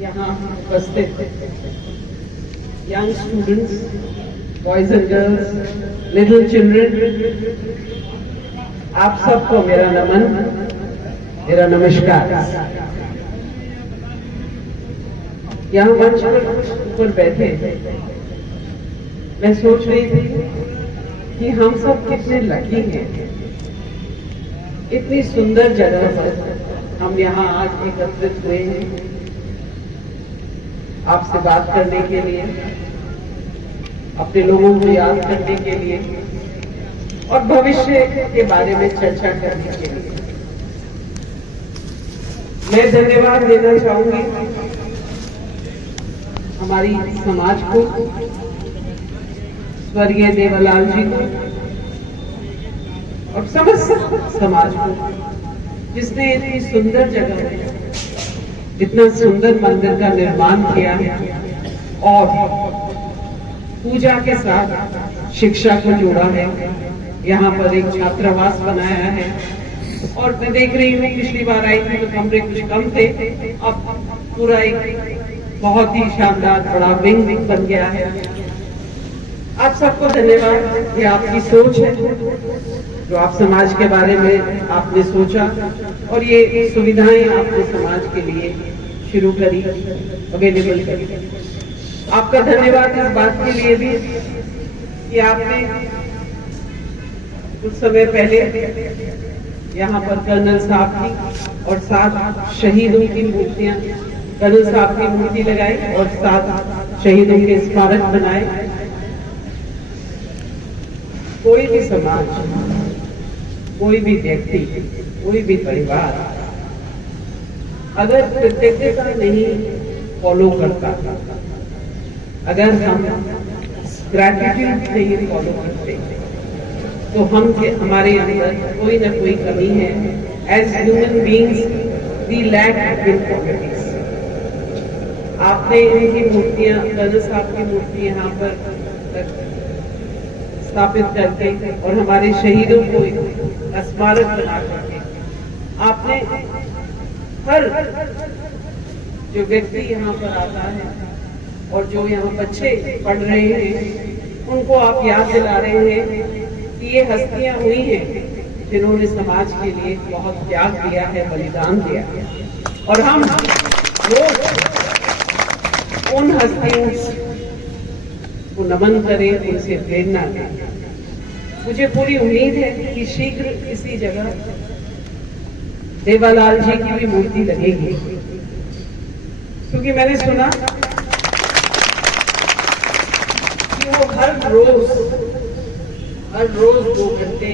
यहाँ उपस्थित young students, boys and girls, little children, आप सबको मेरा नमन, मेरा नमस्कार। यहाँ मंच पर ऊपर बैठे मैं सोच रही थी कि हम सब कितने लकी हैं, इतनी सुंदर जगह पर हम यहाँ आज एकत्रित हुए हैं आपसे बात करने के लिए, अपने लोगों को याद करने के लिए और भविष्य के बारे में चर्चा करने के लिए। मैं धन्यवाद देना चाहूंगी हमारी समाज को, स्वर्गीय देवलाल जी को और समस्त समाज को, जिसने इतनी सुंदर जगह में इतना सुंदर मंदिर का निर्माण किया है और पूजा के साथ शिक्षा को जोड़ा है। यहाँ पर एक छात्रावास बनाया है और मैं देख रही हूँ पिछली बार आई थी तो कमरे कुछ कम थे, अब पूरा एक बहुत ही शानदार बड़ा विंग बन गया है। आप सबको धन्यवाद, ये आपकी सोच है जो आप समाज के बारे में आपने सोचा और ये सुविधाएं आपने समाज के लिए शुरू करी, अवेलेबल करी। आपका धन्यवाद इस बात के लिए भी कि आपने कुछ समय पहले यहाँ पर कर्नल साहब की और 7 शहीदों की मूर्तियां, कर्नल साहब की मूर्ति लगाई और 7 शहीदों के स्मारक बनाए। कोई भी समाज, कोई भी व्यक्ति, कोई भी परिवार अगर कृतज्ञता नहीं फॉलो करता, अगर हम ग्रैटिट्यूड नहीं फॉलो करते तो हमारे अंदर कोई ना कोई कमी है। As human beings we lack good qualities. आपने इनकी मूर्तियां, कर्नल साहब की मूर्ति यहाँ पर स्थापित करके और हमारे शहीदों को स्मारक बना करके आपने हर जो व्यक्ति यहाँ पर आता है और जो यहाँ बच्चे पढ़ रहे हैं उनको आप याद दिला रहे हैं कि ये हस्तियां हुई हैं जिन्होंने समाज के लिए बहुत त्याग दिया है, बलिदान दिया है और हम रोज उन हस्तियों को नमन करें, उनसे प्रेरणा लें। मुझे पूरी उम्मीद है कि शीघ्र इसी जगह देवालाल जी की भी मूर्ति लगेगी, क्योंकि मैंने सुना कि वो हर रोज 2 घंटे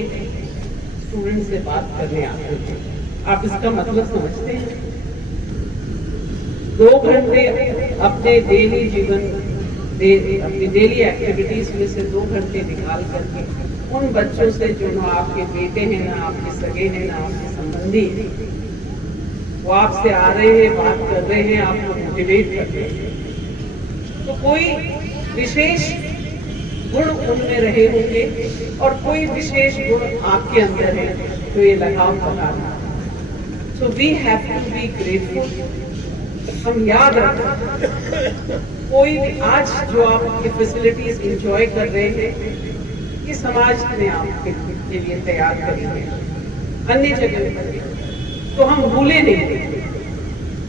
स्टूडेंट से बात करने आते हैं। आप इसका मतलब समझते हैं? 2 घंटे अपने डेली जीवन, अपनी डेली एक्टिविटीज में से 2 घंटे निकाल करके उन बच्चों से जो ना आपके बेटे हैं, ना आपके सगे हैं, ना आपके संबंधी हैं, वो आपसे आ रहे हैं, बात कर रहे हैं, आपको मोटिवेट कर रहे हैं, तो कोई विशेष गुण उनमें रहे होंगे और कोई विशेष गुण आपके अंदर है तो ये लगाव बता रहा है। So we have to be grateful. हम याद रखें, कोई भी आज जो आप ये फैसिलिटीज एंजॉय कर रहे हैं कि समाज ने आपके लिए तैयार करी है, अन्य जगह पर तो हम भूले नहीं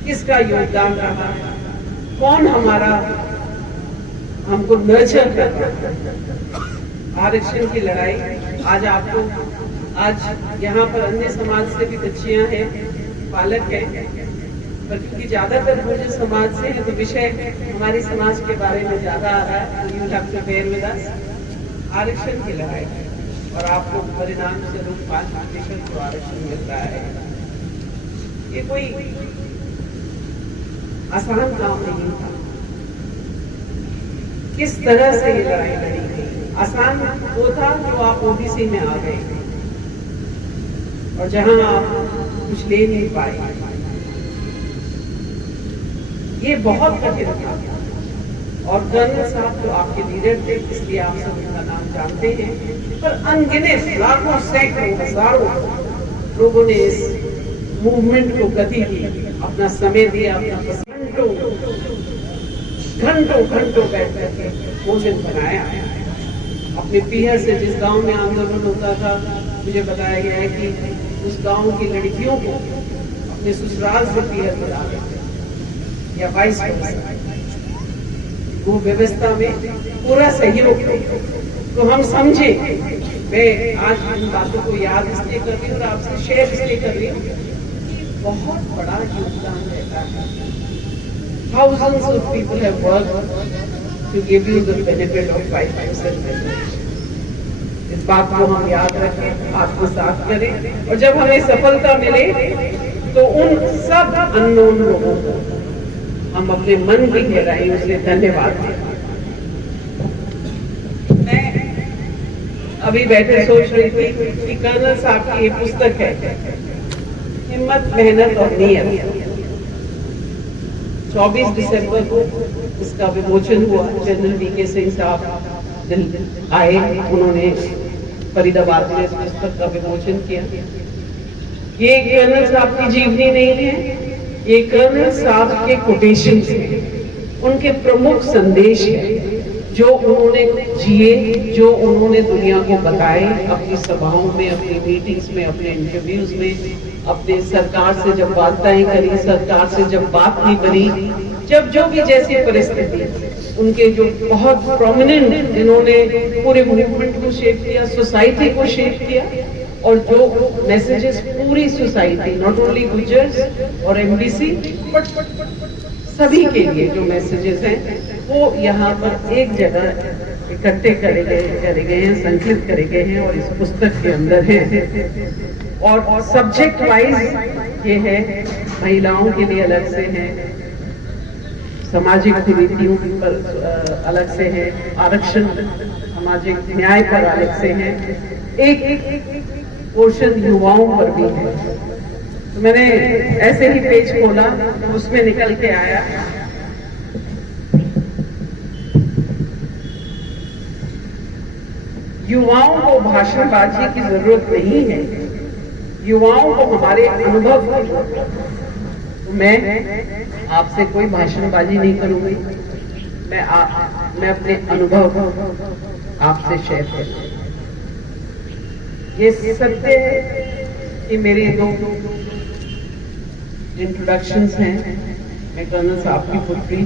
किसका योगदान रहा, कौन हमारा हमको नर्चर कर रहा है। आरक्षण की लड़ाई आज आपको, आज यहाँ पर अन्य समाज से भी बच्चियां हैं, बालक हैं, पर क्योंकि ज्यादातर भोजन समाज से है तो विषय हमारी समाज के बारे में ज्यादा आ रहा है। You have to bear with us. आरक्षण की लड़ाई और आपको परिणाम स्वरूप 5% को आरक्षण मिल रहा है। ये कोई आसान काम नहीं था। किस तरह से ये लड़ाई लड़ी गई? आसान वो था जो आप ओबीसी में आ गए और जहां आप कुछ ले नहीं पाए, ये बहुत कठिन था। और कर्नल साहब तो आपके लीडर थे, इसलिए आप सब उनका नाम जानते हैं, पर अनगिनत लाखों, सैकड़ों, हजारों लोगों ने इस मूवमेंट को गति दी, अपना समय दिया, अपना घंटों बैठ करके भोजन बनाया। अपने पीहर से, जिस गांव में आंदोलन होता था, मुझे बताया गया है कि उस गांव की लड़कियों को अपने ससुराल से पीहर बुला लेते या वाइस वर्सा, वो व्यवस्था में पूरा सहयोग थे। तो हम समझे, मैं आज इन बातों को याद इसलिए कर रही हूँ और आपसे शेयर इसलिए कर रही हूँ, बहुत बड़ा योगदान रहता है। Thousands of people have worked to give you the benefit of 5% membership. इस बात को हम याद रखें, आत्मसात करें, और जब हमें सफलता मिले तो उन सब अननोन लोगों को हम अपने मन की गहराइयों से धन्यवाद दें। मैं अभी बैठे सोच रही थी कि कर्नल साहब की ये पुस्तक है, हिम्मत, मेहनत और नियत। 24 दिसंबर को इसका विमोचन हुआ। जनरल वीके सिंह साहब आए, उन्होंने फरीदाबाद में इस पुस्तक का विमोचन किया। ये कर्नल साहब की जीवनी नहीं है, ये कर्नल साहब के कोटेशन है, उनके प्रमुख संदेश है जो उन्होंने जिए, जो उन्होंने दुनिया को बताए अपनी सभाओं में, अपनी मीटिंग्स में, अपने इंटरव्यूज में, अपने सरकार से जब वार्ताएं करी, सरकार से जब बात नहीं करी, जब जो भी जैसी परिस्थिति, उनके जो बहुत प्रोमिनेंट, जिन्होंने पूरे मूवमेंट को शेप किया, सोसाइटी को शेप किया, और जो मैसेजेस पूरी सोसाइटी, नॉट ओनली गुजर्स और एमबीसी, बट सभी के लिए जो मैसेजेस हैं वो यहाँ पर एक जगह इकट्ठे करे गए हैं, संकलित करे गए हैं और इस पुस्तक के अंदर है। और सब्जेक्ट वाइज ये है, महिलाओं के लिए अलग से है, सामाजिक कुरीतियों पर अलग से है, आरक्षण, सामाजिक न्याय पर अलग से है, एक पोर्शन युवाओं पर भी है। तो मैंने ऐसे ही पेज खोला, उसमें निकल के आया युवाओं को भाषणबाजी की जरूरत नहीं है, युवाओं को हमारे अनुभव की जरूरत है। तो मैं आपसे कोई भाषणबाजी नहीं करूंगी, मैं अपने अनुभव आपसे शेयर करूंगी। ये सत्य है कि मेरे दो इंट्रोडक्शंस हैं। मैं कर्नल साहब की पुत्री,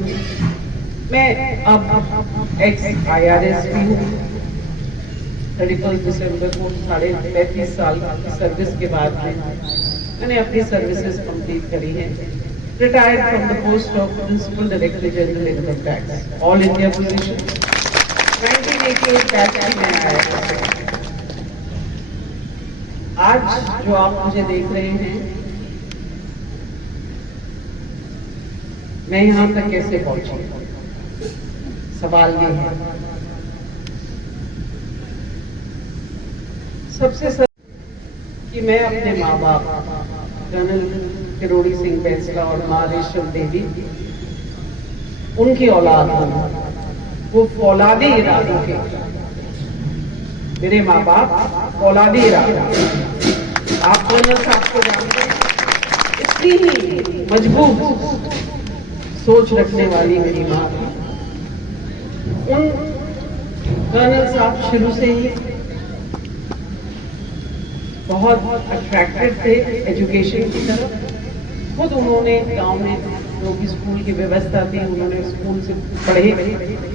मैं अब एक्स IRS भी हूँ। 31 दिसंबर को 35 साल की सर्विस के बाद मैंने अपनी सर्विसेज कंप्लीट करी है। Retired from the post of principal director general income tax, all India position. 1988 batch में आया। आज जो आप मुझे देख रहे हैं, मैं यहाँ तक कैसे पहुंची, सवाल ये है। सबसे कि मैं अपने माँ बाप कर्नल किरोड़ी सिंह बैंसला और माँ रेशम देवी, उनकी औलाद हूँ। वो फौलादी इरादों के, मेरे माँ बाप फौलादी इरादे। आप कर्नल साहब को जानते हैं, इतनी ही मजबूत सोच रखने वाली मेरी माँ थी। उन कर्नल साहब शुरू से ही बहुत अट्रैक्टेड थे एजुकेशन की तरफ। खुद उन्होंने गांव में जो भी स्कूल की व्यवस्था थी, उन्होंने स्कूल से पढ़े,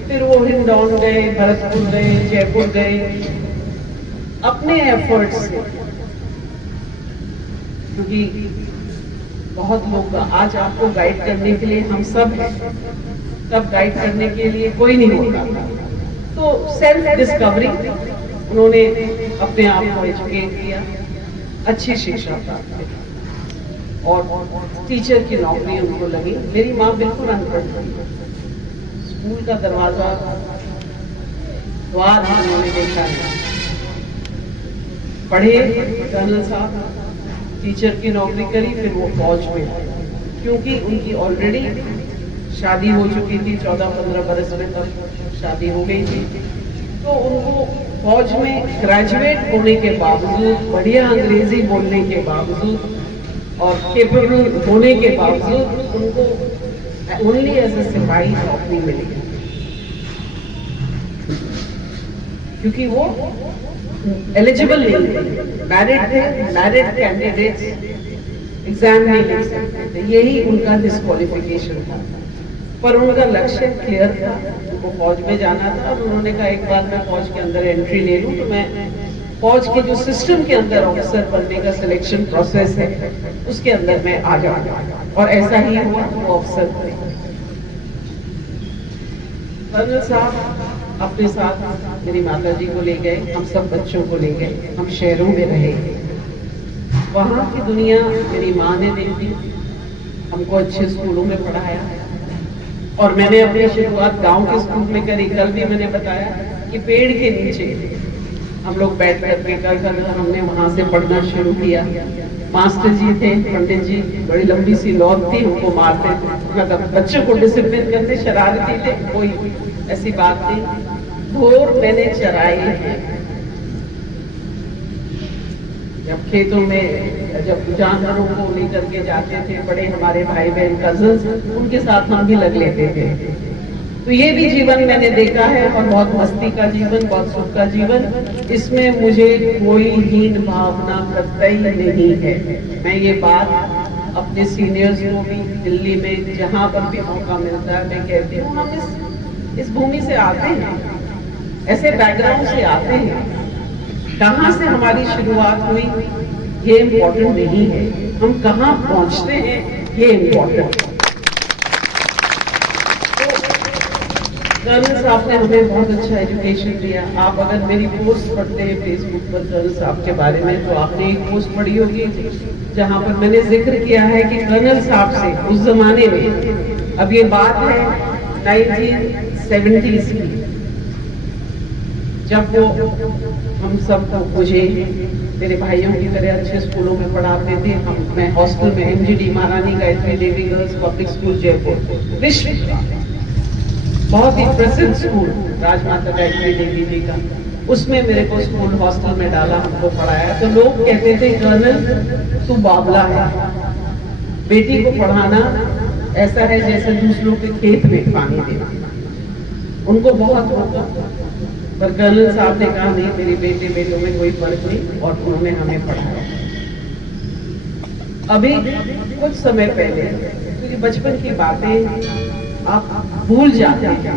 फिर वो हिंडौन गए, भरतपुर गए, जयपुर गए, अपने एफर्ट्स से। क्योंकि बहुत लोग आज आपको गाइड करने के लिए हम सब हैं, तब गाइड करने के लिए कोई नहीं होता। तो सेल्फ डिस्कवरी, उन्होंने अपने आप को एजुकेट किया, अच्छी शिक्षा प्राप्त की और टीचर की नौकरी उनको लगी। मेरी माँ बिल्कुल अनपढ़ थी, स्कूल का दरवाजा द्वार उन्होंने देखा है। पढ़े कर्नल साहब, टीचर की नौकरी करी, फिर वो फौज में आए। क्योंकि उनकी ऑलरेडी शादी हो चुकी थी, 14-15 बरस में तब शादी हो गई थी, तो उनको फौज में ग्रेजुएट होने के बावजूद, बढ़िया अंग्रेजी बोलने के बावजूद और केपेबल होने के बावजूद उनको ओनली एज अ सिपाही नौकरी मिली, क्योंकि वो एलिजिबल नहीं थे, मैरिड थे, मैरिड कैंडिडेट्स एग्जाम नहीं ले सकते थे, यही उनका डिस्क्वालिफिकेशन था। पर उनका लक्ष्य क्लियर था, उनको फौज में जाना था और उन्होंने कहा एक बार मैं फौज के अंदर एंट्री ले लूं तो मैं फौज के जो सिस्टम के अंदर ऑफिसर बनने का सिलेक्शन प्रोसेस है उसके अंदर मैं आ जाऊंगा, और ऐसा ही हुआ, वो ऑफिसर थे। कर्नल साहब अपने साथ मेरी माता जी को ले गए, हम सब बच्चों को ले गए, हम शहरों में रहे। वहां की दुनिया मेरी माँ ने देखी, हमको अच्छे स्कूलों में पढ़ाया, और मैंने अपनी शुरुआत गांव के स्कूल में करी। कल भी मैंने बताया कि पेड़ के नीचे हम लोग बैठ कर हमने वहां से पढ़ना शुरू किया। मास्टर जी थे, पंडित जी, बड़ी लंबी सी लौट थी, हमको मारते थे, मतलब बच्चों को डिसिप्लिन करते, शरारती थे, कोई ऐसी बात नहीं। घोर मैंने चराई है, जब खेतों में जब जानवरों को लेकर के जाते थे, बड़े हमारे भाई बहन कजन्स, उनके साथ हम भी लग लेते थे। तो ये भी जीवन मैंने देखा है, और बहुत मस्ती का जीवन, बहुत सुख का जीवन, इसमें मुझे कोई हीन भावना कतई नहीं है। मैं ये बात अपने सीनियर्स को भी दिल्ली में जहां पर भी मौका मिलता है मैं कहती हूँ, हम इस भूमि से आते हैं, ऐसे बैकग्राउंड से आते हैं, कहाँ से हमारी शुरुआत हुई ये इम्पोर्टेंट नहीं है, हम कहाँ पहुंचते हैं ये इम्पोर्टेंट। कर्नल साहब ने हमें बहुत अच्छा एजुकेशन दिया। आप अगर मेरी पोस्ट पढ़ते हैं फेसबुक पर कर्नल साहब के बारे में, तो आपने एक पोस्ट पढ़ी होगी जहां पर मैंने जिक्र किया है कि कर्नल साहब से उस जमाने में, अब ये बात है 1970s की, जब वो हम सबको, मुझे मेरे भाइयों की तरह अच्छे स्कूलों में पढ़ाते थे। मैं हॉस्टल में MGD महारानी Gayatri Devi girls public school Jaipur, विश्व बहुत ही प्रसिद्ध स्कूल, राजमाता गायत्री देवी जी का, उसमें मेरे को स्कूल हॉस्टल में डाला, हमको पढ़ाया। तो लोग कहते थे कर्नल तू बावला है, बेटी को पढ़ाना ऐसा है जैसे दूसरों के खेत में पानी देना। उनको बहुत होता, पर कर्नल साहब ने कहा नहीं, मेरे बेटे बेटों में कोई फर्क नहीं, और उन्होंने हमें पढ़ाया। अभी कुछ समय पहले, क्योंकि बचपन की बातें आप भूल जाते हैं,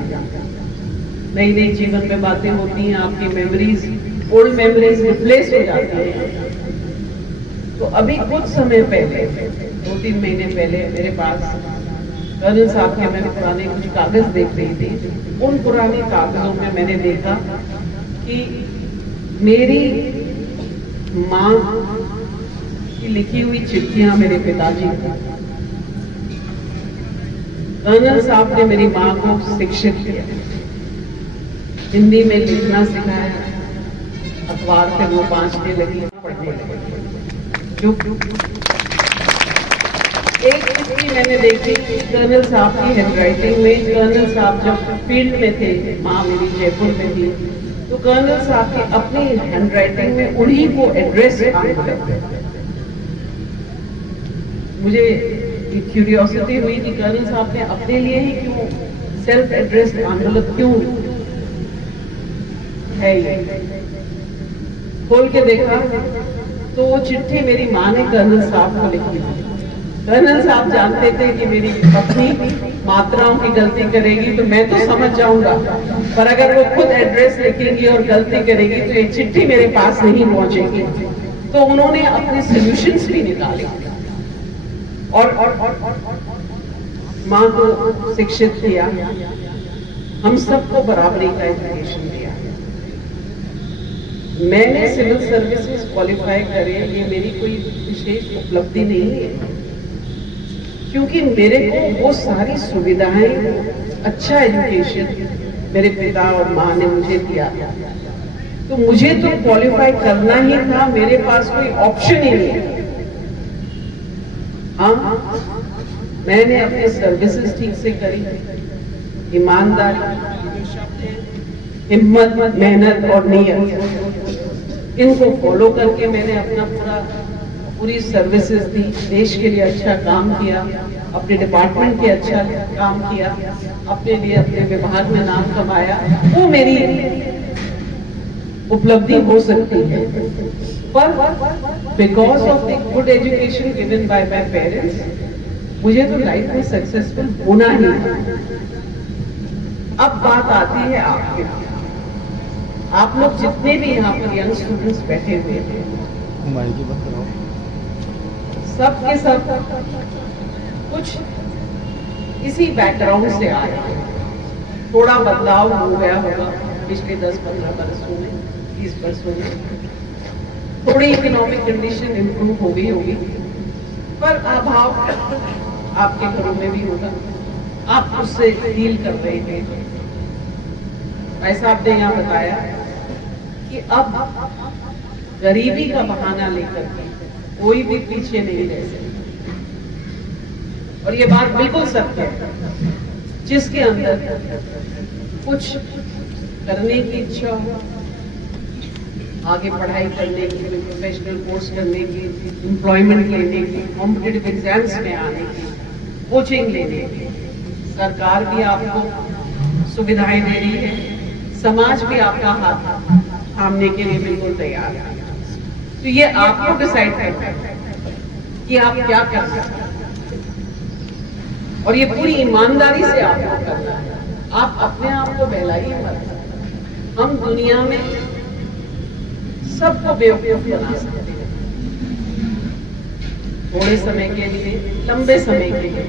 नई नई जीवन में बातें होती हैं, आपकी मेमोरीज, ओल्ड मेमोरीज रिप्लेस हो जाती हैं। तो अभी कुछ समय पहले, 2-3 महीने पहले, मेरे पास कर्नल साहब के मैंने पुराने कुछ कागज देख रही थी। उन पुराने कागजों में मैंने देखा कि मेरी माँ की लिखी हुई चिट्ठियां मेरे पिताजी को, कर्नल साहब ने मेरी माँ को शिक्षित किया, हिंदी में लिखना सिखाया, अखबार पे वो बांचने लगी, पढ़ने लगी। एक चिट्ठी मैंने देखी कर्नल साहब की हैंडराइटिंग में। कर्नल साहब जब फील्ड में थे, माँ मेरी जयपुर में थी, तो कर्नल साहब की अपनी हैंडराइटिंग में उन्हीं को एड्रेस मुझे क्यूरियोसिटी हुई कि कर्नल साहब ने अपने लिए ही क्यों सेल्फ एड्रेस एनवेलप क्यों है ये। खोल के देखा तो वो चिट्ठी मेरी माँ ने कर्नल साहब को लिखी थी। कर्नल साहब जानते थे कि मेरी पत्नी मात्राओं की गलती करेगी तो मैं तो समझ जाऊंगा, पर अगर वो खुद एड्रेस लिखेंगी और गलती करेगी तो एक चिट्ठी मेरे पास नहीं पहुंचेगी। तो उन्होंने अपने सॉल्यूशंस भी निकाले और माँ को शिक्षित किया, हम सबको बराबरी का एजुकेशन दिया। मैंने सिविल सर्विसेज क्वालिफाई करे, ये मेरी कोई विशेष उपलब्धि नहीं है, क्योंकि मेरे को वो सारी सुविधाएं, अच्छा एजुकेशन मेरे पिता और माँ ने मुझे दिया, तो मुझे तो क्वालिफाई करना ही था, मेरे पास कोई ऑप्शन ही नहीं है। हाँ, मैंने अपने सर्विसेज ठीक से करी, ईमानदारी, हिम्मत, मेहनत और नियत, इनको फॉलो करके मैंने अपना पूरी सर्विसेज दी, देश के लिए अच्छा काम किया। अपने डिपार्टमेंट के अच्छा काम किया, अपने लिए अपने विभाग में नाम कमाया, वो मेरी उपलब्धि हो सकती है। पर because of the good education given by my parents, मुझे तो लाइफ में सक्सेसफुल होना ही है। अब बात आती है आपके, आप लोग जितने भी यहाँ पर यंग स्टूडेंट्स बैठे हुए थे, सब के सब कुछ इसी बैकग्राउंड से आए। थोड़ा बदलाव हो गया होगा पिछले 10-15 बरसों में, 20 बरसों में, थोड़ी इकोनॉमिक कंडीशन इंप्रूव हो गई होगी, पर अभाव आपके घरों में भी होगा, आप उससे डील कर रहे थे। ऐसा आपने यहाँ बताया कि अब गरीबी का बहाना लेकर के कोई भी पीछे नहीं रह सकता, और ये बात बिल्कुल सत्य है। जिसके अंदर कुछ करने की इच्छा हो, आगे पढ़ाई करने की, प्रोफेशनल कोर्स करने की, एम्प्लॉयमेंट लेने की, कॉम्पिटिटिव एग्जाम्स में आने की, कोचिंग लेने की, सरकार भी आपको सुविधाएं दे रही है, समाज भी आपका हाथ थामने के लिए बिल्कुल तैयार है। तो ये आपको डिसाइड करना है कि आप क्या कर सकते हैं, और ये पूरी ईमानदारी से आपको करना है। आप अपने आप को बहलाइए मत। हम दुनिया में सबको बेवकूफ बना सकते हैं, थोड़े समय के लिए, लंबे समय के लिए,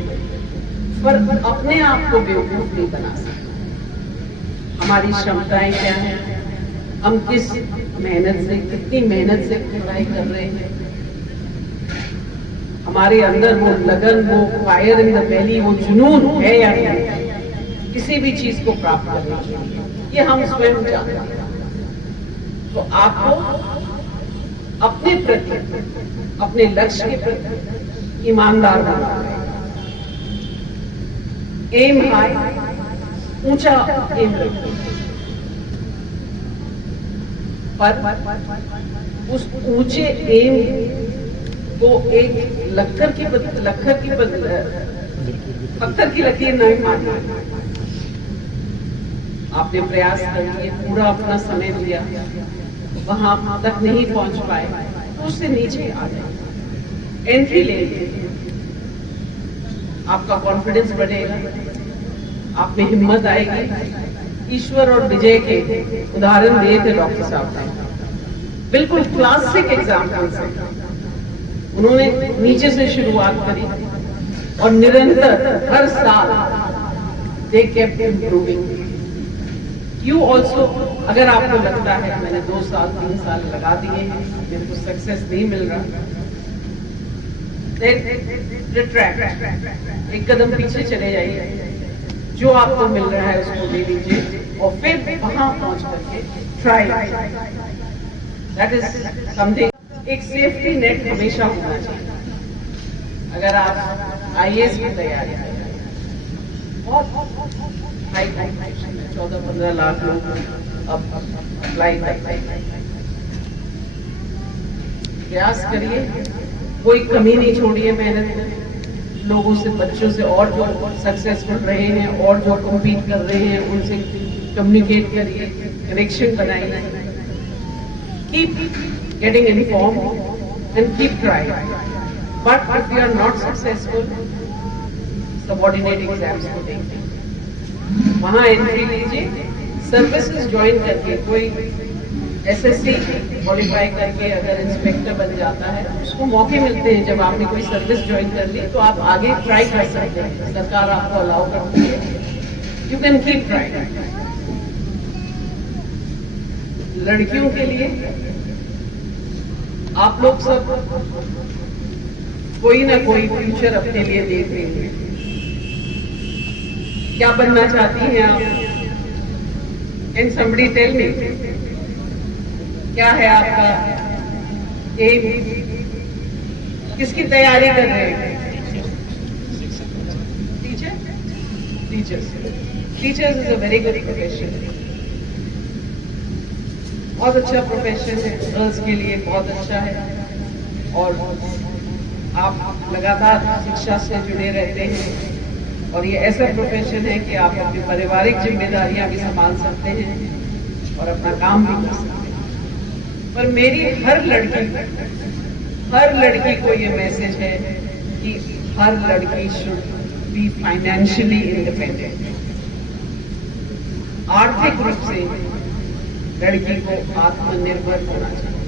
पर अपने आप को बेवकूफ नहीं बना सकते। हमारी क्षमताएं क्या हैं, हम किस मेहनत से, कितनी मेहनत से पढ़ाई कर रहे हैं, हमारे अंदर वो लगन, वो फायर इन द बेली, वो जुनून है या नहीं किसी भी चीज को प्राप्त करने के लिए, ये हम स्वयं जानते हैं। तो आपको अपने प्रति, अपने लक्ष्य के प्रति ईमानदार बनना है। एम हाई, ऊंचा एम रखिए, पर उस ऊंचे एम को एक पत्थर की लकीर नहीं मानना। आपने प्रयास कर लिए, पूरा अपना समय दिया, वहां तक नहीं पहुंच पाए, तो उससे नीचे आ जाए, एंट्री ले लीजिए, आपका कॉन्फिडेंस बढ़ेगा, आप में हिम्मत आएगी। ईश्वर और विजय के उदाहरण दिए थे डॉक्टर साहब ने, बिल्कुल क्लासिक एग्जाम्पल से। उन्होंने नीचे से शुरुआत करी और निरंतर हर साल they kept improving. You also, अगर आपको लगता है मैंने 2 साल 3 साल लगा दिए हैं, मेरे को सक्सेस नहीं मिल रहा, रिट्रैक्ट, एक कदम पीछे चले जाइए, जो आपको मिल रहा है उसको ले लीजिए, और फिर वहां पहुंच करके ट्राई। That is something. एक सेफ्टी नेट हमेशा होना चाहिए। अगर आप आईएएस की तैयारी कर रहे हैं, बहुत हाई 14-15 लाख लोग अब अप्लाई करते हैं, प्रयास करिए, कोई कमी नहीं छोड़िए मेहनत में। लोगों से, बच्चों से, और जो सक्सेसफुल रहे हैं और जो कम्पीट कर रहे हैं उनसे कम्युनिकेट करिए, कनेक्शन बनाइए, keep getting informed and keep trying. But if you are not successful, subordinate exams को देखिए, वहाँ एंट्री लीजिए, सर्विसेज ज्वाइन करके, कोई एसएससी क्वालिफाई करके अगर इंस्पेक्टर बन जाता है, उसको मौके मिलते हैं। जब आपने कोई सर्विस ज्वाइन कर ली तो आप आगे ट्राई कर सकते हैं, सरकार आपको अलाउ करती है, यू कैन कीप ट्राई। लड़कियों के लिए आप लोग सब कोई ना कोई फ्यूचर अपने लिए देख रहे हैं। क्या बनना चाहती हैं आप? कैन समबडी टेल मी, क्या है आपका एम? किसकी तैयारी कर रहे हैं? Teachers is a very good profession, बहुत अच्छा प्रोफेशन है, गर्ल्स के लिए बहुत अच्छा है। और आप लगातार शिक्षा से जुड़े रहते हैं और ये ऐसा प्रोफेशन है कि आप अपनी पारिवारिक जिम्मेदारियां भी संभाल सकते हैं और अपना काम भी कर सकते हैं। पर मेरी हर लड़की को ये मैसेज है कि हर लड़की शुड बी फाइनेंशियली इंडिपेंडेंट। आर्थिक रूप से लड़की को आत्मनिर्भर होना चाहिए।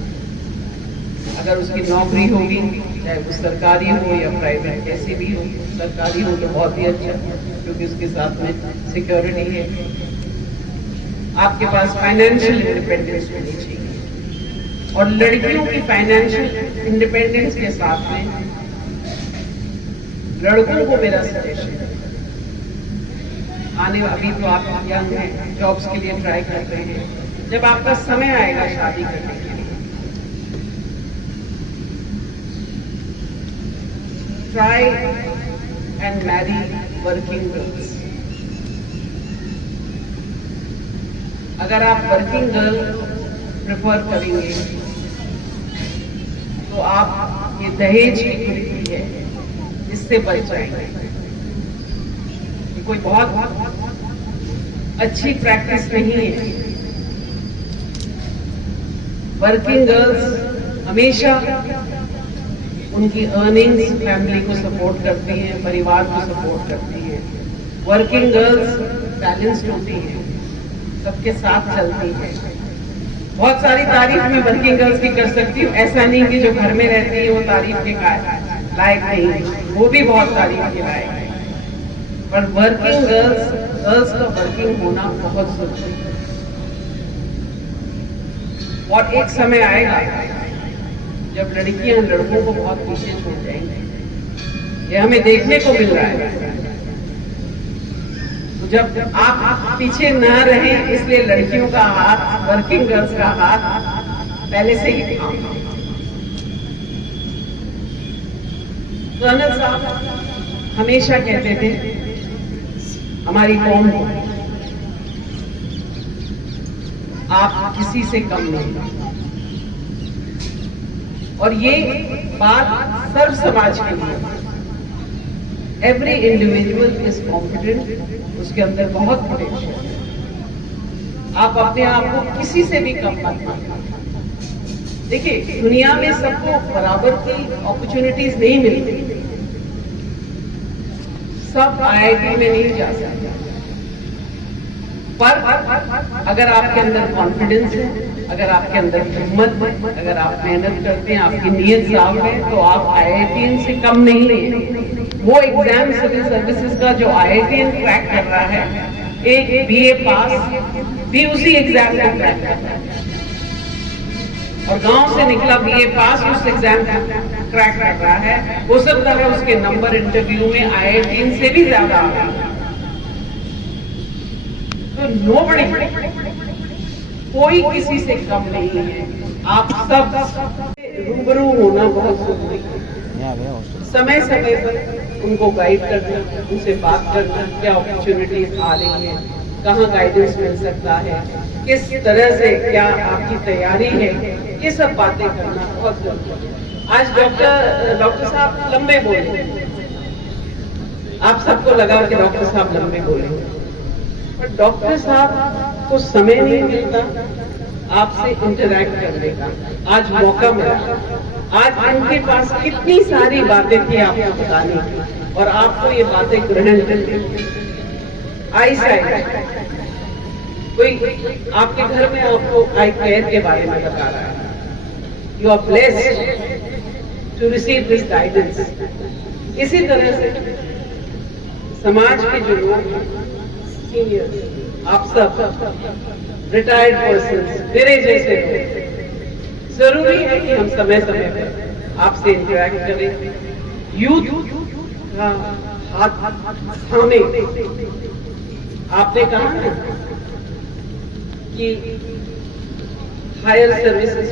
अगर उसकी नौकरी होगी, चाहे वो सरकारी हो या प्राइवेट, कैसी भी हो, सरकारी हो तो बहुत ही अच्छा, क्योंकि उसके साथ में सिक्योरिटी है। आपके पास फाइनेंशियल इंडिपेंडेंस होनी चाहिए और लड़कियों की फाइनेंशियल इंडिपेंडेंस के साथ में लड़कों को मेरा सजेशन है, अभी तो आप यंग हैं, जॉब्स के लिए ट्राई कर रहे हैं, जब आपका समय आएगा शादी करने के लिए, try and marry working girls. अगर आप वर्किंग गर्ल प्रेफर करेंगे तो आप ये दहेज की कुरीति है, इससे बच जाएंगे। कोई बहुत अच्छी प्रैक्टिस नहीं है। वर्किंग गर्ल्स हमेशा उनकी अर्निंग्स फैमिली को सपोर्ट करती हैं, परिवार को सपोर्ट करती हैं। वर्किंग गर्ल्स बैलेंस्ड होती हैं, सबके साथ चलती हैं। बहुत सारी तारीफ मैं वर्किंग गर्ल्स की कर सकती हूँ, ऐसा नहीं कि जो घर में रहती है वो तारीफ के लायक नहीं है, वो भी बहुत तारीफ के लायक है। पर वर्किंग गर्ल्स का वर्किंग होना बहुत जरूरी है। और एक समय आएगा जब लड़कियां लड़कों को बहुत पीछे छोड़ जाएंगी, ये हमें देखने को मिल रहा है। तो जब आप पीछे ना रहें, इसलिए लड़कियों का हाथ, वर्किंग गर्ल्स का हाथ पहले से ही थामा। कर्नल साहब हमेशा कहते थे हमारी कौम को, आप किसी से कम नहीं। और ये बात सर्व समाज के लिए, एवरी इंडिविजुअल इज कॉम्पिटेंट, उसके अंदर बहुत पोटेंशियल है। आप अपने आप को किसी से भी कम मत मानिए। देखिए, दुनिया में सबको बराबर की अपॉर्चुनिटीज नहीं मिलती, सब IIT में नहीं जा सकते। पर अगर आपके अंदर कॉन्फिडेंस है, अगर आपके अंदर हिम्मत है, अगर आप मेहनत करते हैं, आपकी नीयत साफ है, तो आप IITian से कम नहीं है। वो एग्जाम सिविल सर्विसेज का जो IITian क्रैक कर रहा है, एक BA पास भी उसी एग्जाम को क्रैक कर रहा है, और गांव से निकला BA पास उस एग्जाम को क्रैक कर रहा है। हो सकता है उसके नंबर इंटरव्यू में IITian से भी ज्यादा आ रहा है। तो नोबडी, कोई किसी से कम नहीं है। आप सब रूबरू होना बहुत जरूरी है। समय समय पर उनको गाइड करना, उनसे बात करना, क्या अपॉर्चुनिटीज आ रही है, कहाँ गाइडेंस मिल सकता है, किस तरह से क्या आपकी तैयारी है, ये सब बातें करना बहुत जरूरी है। आज डॉक्टर साहब लंबे बोले, आप सबको लगा कि डॉक्टर साहब लंबे बोले, पर डॉक्टर साहब को समय नहीं मिलता आपसे इंटरैक्ट करने का। आज मौका मिला, आज उनके पास कितनी सारी बातें थी आपको बताने की, और आपको ये बातें ग्रहण करनी। आई साइट, कोई आपके घर में आपको आई केयर के बारे में बता रहा है, you are blessed to receive this guidance. इसी तरह से समाज के जो लोग, सीनियर, आप सब रिटायर्ड पर्सन्स, मेरे जैसे लोग, जरूरी है कि हम समय समय पर आपसे इंटरैक्ट करें। यूथ का हाथ थामे। आपने कहा ना कि हायर सर्विसेज